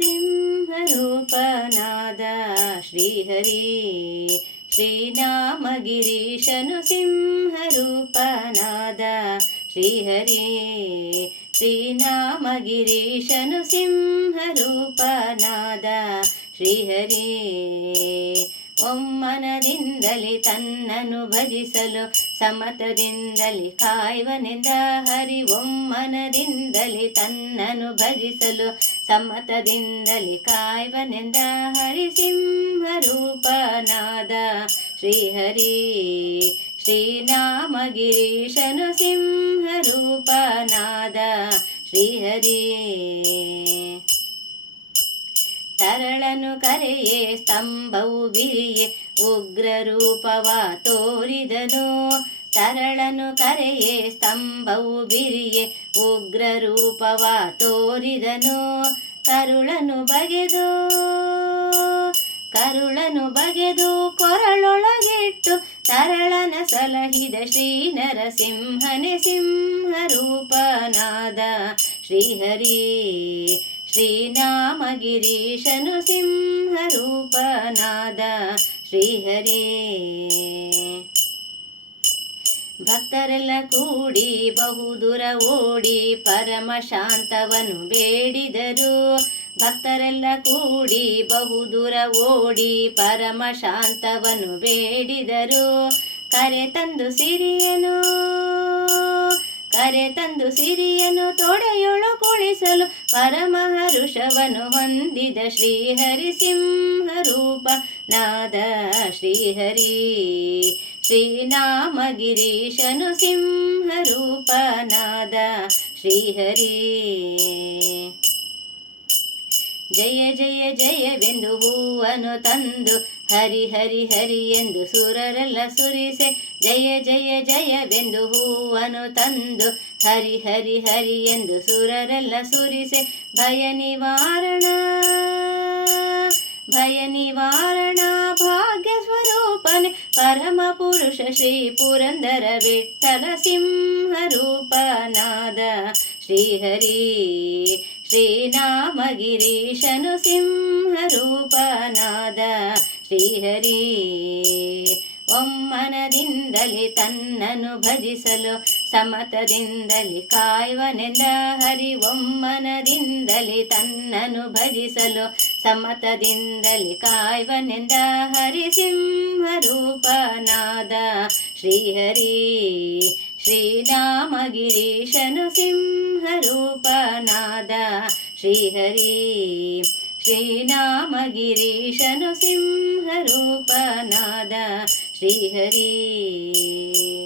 सिंहरूपनाद श्रीहरि श्रीनामगिरिशनु सिंहरूपनादा श्रीहरि श्रीनामगिरीशनु सिंहरूपनादा श्रीहरि ಒಮ್ಮನದಿಂದಲೇ ತನ್ನನು ಭಜಿಸಲು ಸಮತದಿಂದಲೇ ಕಾಯುವನೆಂದ ಹರಿ ಒಮ್ಮನದಿಂದಲೇ ತನ್ನನು ಭಜಿಸಲು ಸಮತದಿಂದಲೇ ಕಾಯುವನೆಂದ ಹರಿ ಸಿಂಹರೂಪನಾದ ಶ್ರೀಹರಿ. ಶ್ರೀನಾಮಗಿರೀಶನು ಸಿಂಹರೂಪನಾದ ಶ್ರೀಹರಿ. ತರಳನು ಕರೆಯೇ ಸ್ತಂಭವು ಬಿರಿಯೇ ಉಗ್ರ ರೂಪವ ತೋರಿದನು. ತರಳನು ಕರೆಯೇ ಸ್ತಂಭವು ಬಿರಿಯೇ ಉಗ್ರ ರೂಪವ ತೋರಿದನು. ಕರುಳನು ಬಗೆದು ಕರುಳನು ಬಗೆದು ಕೊರಳೊಳಗಿಟ್ಟು ತರಳನ ಸಲಹಿದ ಶ್ರೀ ನರಸಿಂಹನೆ ಸಿಂಹರೂಪನಾದ ಶ್ರೀಹರಿ. ಶ್ರೀನಾಮಗಿರೀಶನು ಸಿಂಹರೂಪನಾದ ಶ್ರೀಹರಿ. ಭಕ್ತರೆಲ್ಲ ಕೂಡಿ ಬಹುದೂರ ಓಡಿ ಪರಮ ಶಾಂತವನು ಬೇಡಿದರು. ಭಕ್ತರೆಲ್ಲ ಕೂಡಿ ಬಹುದೂರ ಓಡಿ ಪರಮ ಶಾಂತವನು ಬೇಡಿದರು. ಕರೆ ತಂದು ಸಿರಿಯನು, ಕರೆ ತಂದು ಸಿರಿಯನು ತೊಡೆಯೊಳು ಕುಳಿಸಲು ಪರಮ ಹರುಷವನು ಹೊಂದಿದ ಶ್ರೀಹರಿ ಸಿಂಹರೂಪ ನಾದ ಶ್ರೀಹರಿ ಶ್ರೀನಾಮಗಿರೀಶನು ಸಿಂಹರೂಪನಾದ ಶ್ರೀಹರಿ ಜಯ ಜಯ ಜಯವೆಂದು ಹೂವನ್ನು ತಂದು ಹರಿ ಹರಿ ಹರಿ ಎಂದು ಸುರರೆಲ್ಲ ಸುರಿಸೆ ಜಯ ಜಯ ಜಯವೆಂದು ಹೂವನ್ನು ತಂದು ಹರಿ ಹರಿ ಹರಿ ಎಂದು ಸುರರೆಲ್ಲ ಸುರಿಸೆ ಭಯ ನಿವಾರಣ ಭಯ ನಿವಾರಣ ಭಾಗ್ಯ ಸ್ವರೂಪನೆ ಪರಮ ಪುರುಷ ಶ್ರೀ ಪುರಂದರ ವಿಠಲ ಸಿಂಹರೂಪನಾದ ಶ್ರೀಹರಿ ಶ್ರೀನಾಮಗಿರೀಶನು ಸಿಂಹರೂಪನಾದ ಶ್ರೀಹರಿ ಒಮ್ಮನದಿಂದಲೇ ತನ್ನನು ಭಜಿಸಲು ಸಮತದಿಂದಲೇ ಕಾಯುವನೆಂದ ಹರಿ ಒಮ್ಮನದಿಂದಲೇ ತನ್ನನು ಭಜಿಸಲು ಸಮತದಿಂದಲೇ ಕಾಯುವನೆಂದ ಹರಿ ಸಿಂಹರೂಪನಾದ ಶ್ರೀಹರಿ ಶ್ರೀನಾಮಗಿರೀಶನು ಸಿಂಹರೂಪನಾದ ಶ್ರೀಹರಿ श्रीनामगिरीश नृसिंहरूपनाद श्रीहरि।